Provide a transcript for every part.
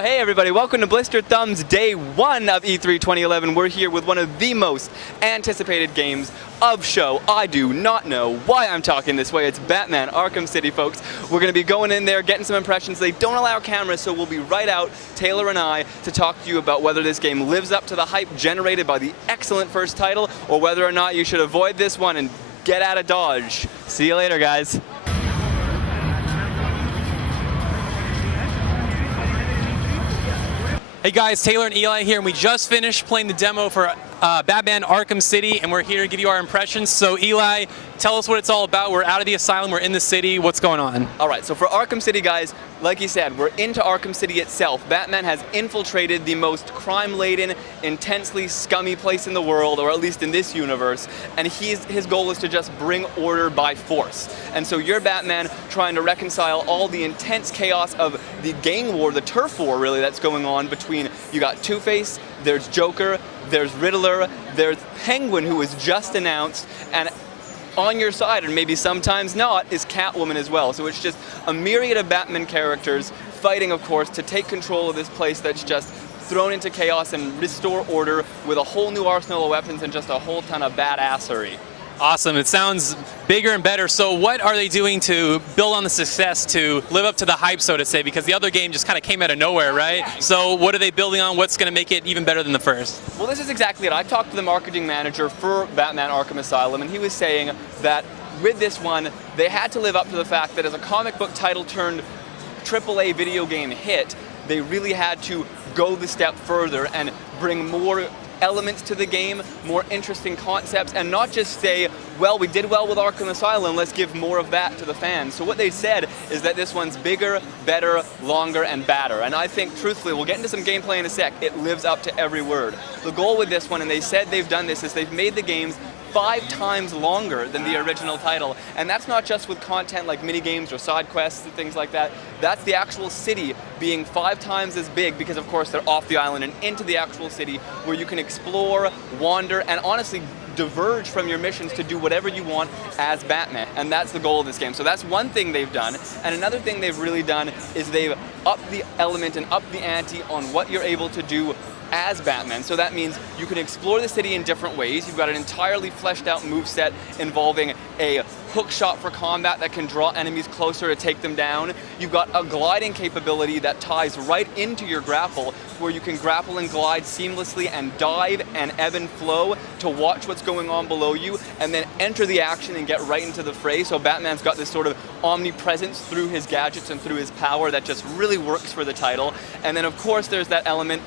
Hey everybody, welcome to Blister Thumb's Day 1 of E3 2011. We're here with one of the most anticipated games of show. I do not know why I'm talking this way. It's Batman Arkham City, folks. We're going to be going in there, getting some impressions. They don't allow cameras, so we'll be right out, Taylor and I, to talk to you about whether this game lives up to the hype generated by the excellent first title, or whether or not you should avoid this one and get out of Dodge. See you later, guys. Hey guys, Taylor and Eli here, and we just finished playing the demo for Batman Arkham City, and we're here to give you our impressions. So Eli, tell us what it's all about. We're out of the asylum, we're in the city, what's going on? Alright, so for Arkham City, guys, like you said, we're into Arkham City itself. Batman has infiltrated the most crime-laden, intensely scummy place in the world, or at least in this universe, and his goal is to just bring order by force. And so you're Batman trying to reconcile all the intense chaos of the gang war, the turf war really, that's going on between, you got Two-Face, there's Joker, there's Riddler, there's Penguin, who was just announced, and on your side, and maybe sometimes not, is Catwoman as well. So it's just a myriad of Batman characters fighting, of course, to take control of this place that's just thrown into chaos and restore order with a whole new arsenal of weapons and just a whole ton of badassery. Awesome, it sounds bigger and better. So what are they doing to build on the success, to live up to the hype, so to say? Because the other game just kind of came out of nowhere, right? So what are they building on? What's going to make it even better than the first? Well, this is exactly it. I talked to the marketing manager for Batman Arkham Asylum, and he was saying that with this one, they had to live up to the fact that as a comic book title turned AAA video game hit, they really had to go the step further and bring more elements to the game, more interesting concepts, and not just say, well, we did well with Arkham Asylum, let's give more of that to the fans. So what they said is that this one's bigger, better, longer, and badder. And I think, truthfully, we'll get into some gameplay in a sec, it lives up to every word. The goal with this one, and they said they've done this, is they've made the games 5 times longer than the original title. And that's not just with content like mini-games or side quests and things like that. That's the actual city being 5 times as big, because of course they're off the island and into the actual city where you can explore, wander, and honestly diverge from your missions to do whatever you want as Batman. And that's the goal of this game. So that's one thing they've done. And another thing they've really done is they've upped the element and upped the ante on what you're able to do as Batman. So that means you can explore the city in different ways. You've got an entirely fleshed out moveset involving a hook shot for combat that can draw enemies closer to take them down. You've got a gliding capability that ties right into your grapple, where you can grapple and glide seamlessly and dive and ebb and flow to watch what's going on below you and then enter the action and get right into the fray. So Batman's got this sort of omnipresence through his gadgets and through his power that just really works for the title. And then of course there's that element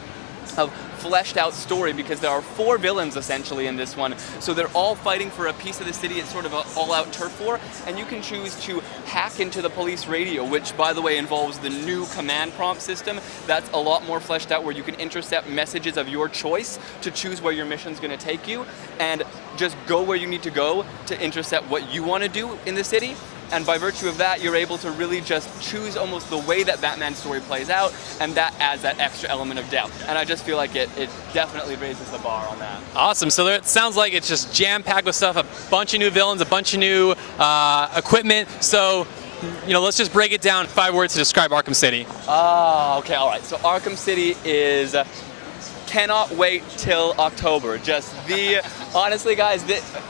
of fleshed out story, because there are 4 villains essentially in this one. So they're all fighting for a piece of the city. It's sort of an all-out turf war, and you can choose to hack into the police radio, which by the way involves the new command prompt system. That's a lot more fleshed out, where you can intercept messages of your choice to choose where your mission's going to take you, and just go where you need to go to intercept what you want to do in the city. And by virtue of that, you're able to really just choose almost the way that Batman's story plays out, and that adds that extra element of depth. And I just feel like it definitely raises the bar on that. Awesome, so it sounds like it's just jam-packed with stuff, a bunch of new villains, a bunch of new equipment. So, you know, let's just break it down in 5 words to describe Arkham City. Okay, all right. So Arkham City is cannot wait till October. Just honestly guys,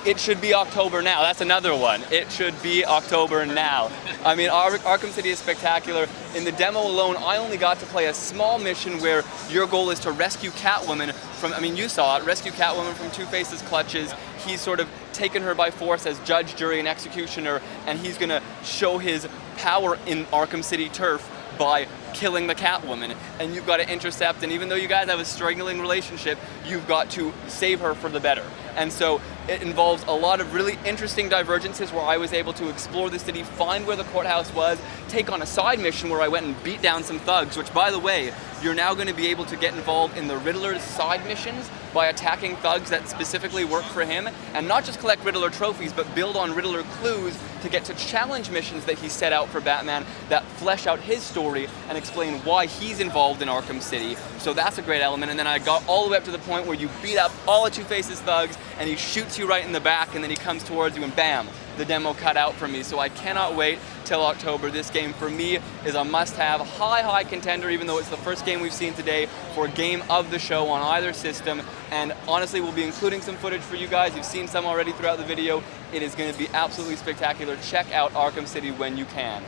it should be October now. That's another one. It should be October now. I mean, Arkham City is spectacular. In the demo alone, I only got to play a small mission where your goal is to rescue Catwoman from, I mean, you saw it, rescue Catwoman from Two-Face's clutches. He's sort of taken her by force as judge, jury, and executioner, and he's gonna show his power in Arkham City turf by killing the Catwoman, and you've got to intercept, and even though you guys have a struggling relationship, you've got to save her for the better. And so it involves a lot of really interesting divergences where I was able to explore the city, find where the courthouse was, take on a side mission where I went and beat down some thugs, which by the way, you're now going to be able to get involved in the Riddler's side missions by attacking thugs that specifically work for him, and not just collect Riddler trophies, but build on Riddler clues to get to challenge missions that he set out for Batman that flesh out his story and explain why he's involved in Arkham City. So that's a great element. And then I got all the way up to the point where you beat up all of Two-Face's thugs and he shoots you right in the back and then he comes towards you and bam, the demo cut out for me. So I cannot wait till October. This game for me is a must-have, high contender, even though it's the first game we've seen today for game of the show on either system. And honestly, we'll be including some footage for you guys. You've seen some already throughout the video. It is going to be absolutely spectacular. Check out Arkham City when you can.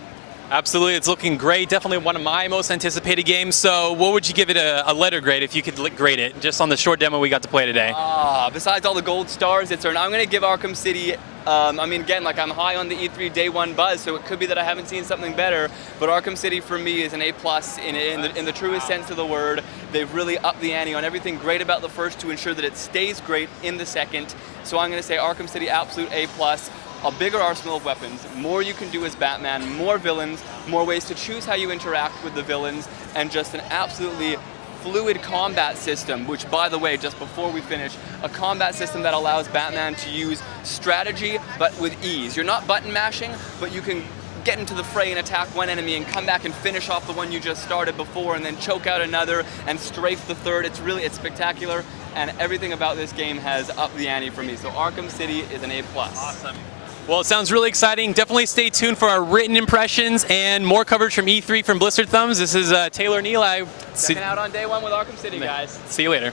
Absolutely, it's looking great. Definitely one of my most anticipated games. So what would you give it a letter grade if you could grade it, just on the short demo we got to play today? Besides all the gold stars, I'm going to give Arkham City, I mean, again, like I'm high on the E3 day one buzz, so it could be that I haven't seen something better, but Arkham City for me is an A+ in the truest sense of the word. They've really upped the ante on everything great about the first to ensure that it stays great in the second. So I'm going to say Arkham City absolute A+. A bigger arsenal of weapons, more you can do as Batman, more villains, more ways to choose how you interact with the villains, and just an absolutely fluid combat system, which, by the way, just before we finish, a combat system that allows Batman to use strategy, but with ease. You're not button mashing, but you can get into the fray and attack one enemy and come back and finish off the one you just started before and then choke out another and strafe the third. It's spectacular, and everything about this game has upped the ante for me. So Arkham City is an A+. Awesome. Well, it sounds really exciting. Definitely stay tuned for our written impressions and more coverage from E3 from Blistered Thumbs. This is Taylor and Eli. Checking out on day one with Arkham City, guys. See you later.